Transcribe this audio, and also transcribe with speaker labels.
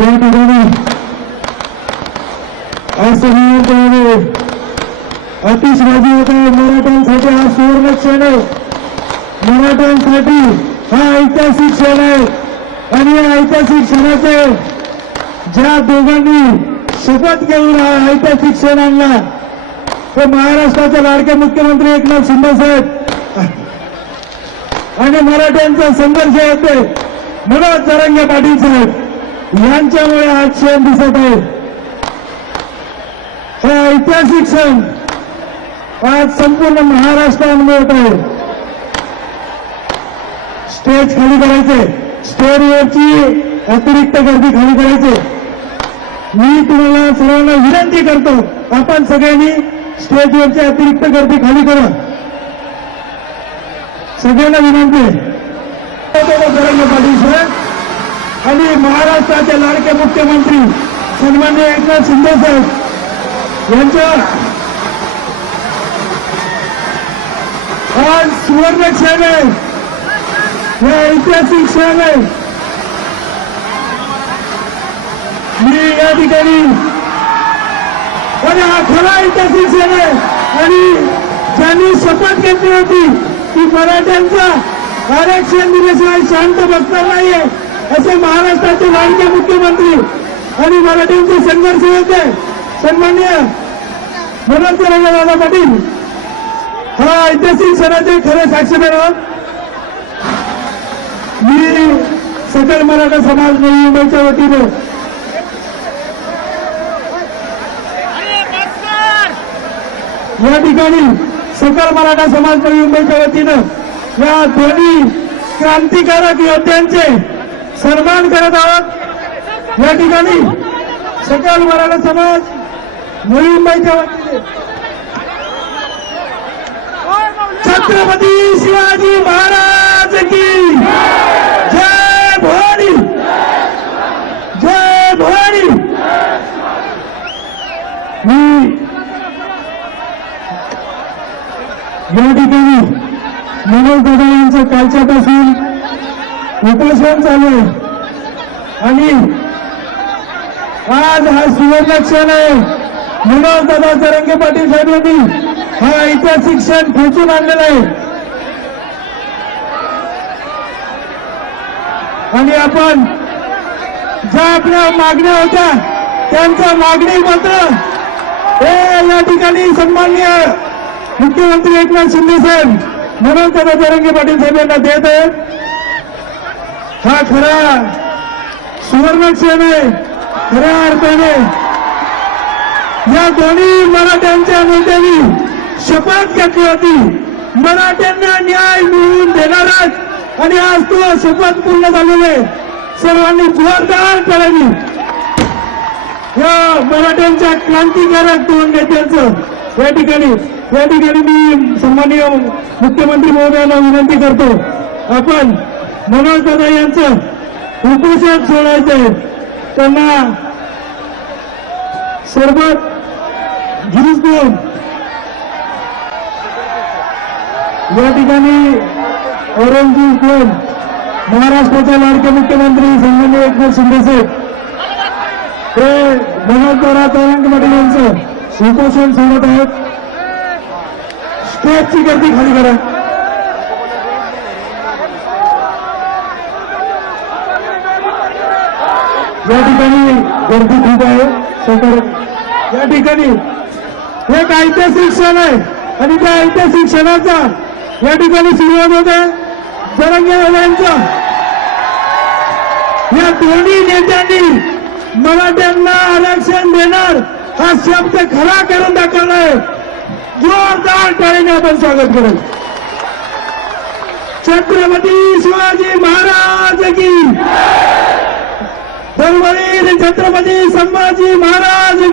Speaker 1: या ठिकाणी आज सगळ्यांमध्ये अतिशबाजी होत आहे मराठ्यांसाठी हा सुवर्ण क्षण आहे मराठ्यांसाठी हा ऐतिहासिक क्षण आहे. आणि या ऐतिहासिक क्षणाचे ज्या दोघांनी शपथ घेऊन हा ऐतिहासिक क्षण आणला ते महाराष्ट्राचे लाडके मुख्यमंत्री एकनाथ शिंदे साहेब. आणि मराठ्यांचा संघर्ष होते. मनोज जरंगे पाटील साहेब. यांच्यामुळे आज क्षण दिसत आहे हा ऐतिहासिक क्षण आज संपूर्ण महाराष्ट्र अनुभवत आहे. स्टेज खाली करायचे. स्टेजवरची अतिरिक्त गर्दी खाली करायचे. मी तुम्हाला सर्वांना विनंती करतो आपण सगळ्यांनी स्टेजवरची अतिरिक्त गर्दी खाली करा. सगळ्यांना विनंती आहे. आणि महाराष्ट्राचे लाडके मुख्यमंत्री सन्मान्य एकनाथ शिंदे साहेब यांच्या आज सुवर्ण क्षण आहे. हे ऐतिहासिक क्षण आहे. मी या ठिकाणी आणि हा खरा ऐतिहासिक क्षण आहे. आणि ज्यांनी शपथ घेतली होती की मराठ्यांचा आरक्षण दिल्याशिवाय शांत बसणार नाहीये. असे महाराष्ट्राचे लाडके मुख्यमंत्री आणि मराठ्यांचे संघर्ष होते सन्मान्य मनोज दादा पाटील हा ऐतिहासिक सणाचे खरे साक्षीदार मी सकल मराठा समाज नवी मुंबईच्या वतीने या ठिकाणी सकल मराठा समाज नवी मुंबईच्या वतीनं या दोन्ही क्रांतिकारक योद्ध्यांचे सन्मान करत आहोत. या ठिकाणी सकल मराठा समाज नवी मुंबईच्या वतीने छत्रपती शिवाजी महाराज की जय भवानी. जय भवानी. मी या ठिकाणी मनोज दादा यांचं कालच्यापासून उपोषण चालू आहे? आणि आज हा सुवर्ण क्षण आहे. म्हणून दादा जरंगे पाटील साहेब यांनी हा ऐतिहासिक क्षण खेचून आणलेला आहे. आणि आपण ज्या आपल्या मागण्या होत्या त्यांचं मागणी मात्र हे या ठिकाणी सन्माननीय मुख्यमंत्री एकनाथ शिंदे साहेब मनोज दादा जरंगे पाटील साहेब यांना देत आहेत. हा खरा. सुवर्णक्षण आहे. खऱ्या अर्थाने. या दोन्ही मराठ्यांच्या नेत्यांनी शपथ घेतली होती. मराठ्यांना न्याय मिळवून देणारच आणि आज तो शपथ पूर्ण झालेले आहे. सर्वांनी जोरदार करावी या मराठ्यांच्या क्रांतिकारक दोन नेत्यांचं या ठिकाणी या ठिकाणी मी सन्माननीय मुख्यमंत्री महोदयांना विनंती करतो. आपण मनोज दादा यांचं. उपोषण सोडायचंय त्यांना सरबत गिरीश देऊन. या ठिकाणी औरंगजेब कोण महाराष्ट्राचे लाडके मुख्यमंत्री सन्मान्य एकनाथ शिंदे साहेब. ते मनोज दादा तरंग पाटील यांचं उपोषण सोडत आहेत. स्टेजची गर्दी खाली करा. या ठिकाणी गर्दी खूप आहे. सरकार या ठिकाणी एक ऐतिहासिक क्षण आहे. आणि त्या ऐतिहासिक क्षणाचा या ठिकाणी सुरुवात होत. आहे जरंगे यांचा या दोन्ही नेत्यांनी मराठ्यांना आरक्षण देणार हा शब्द खरा करून दाखवलाय. जोरदार टाळीने आपण स्वागत करू. छत्रपती शिवाजी महाराज की धर्मवीर छत्रपती संभाजी महाराज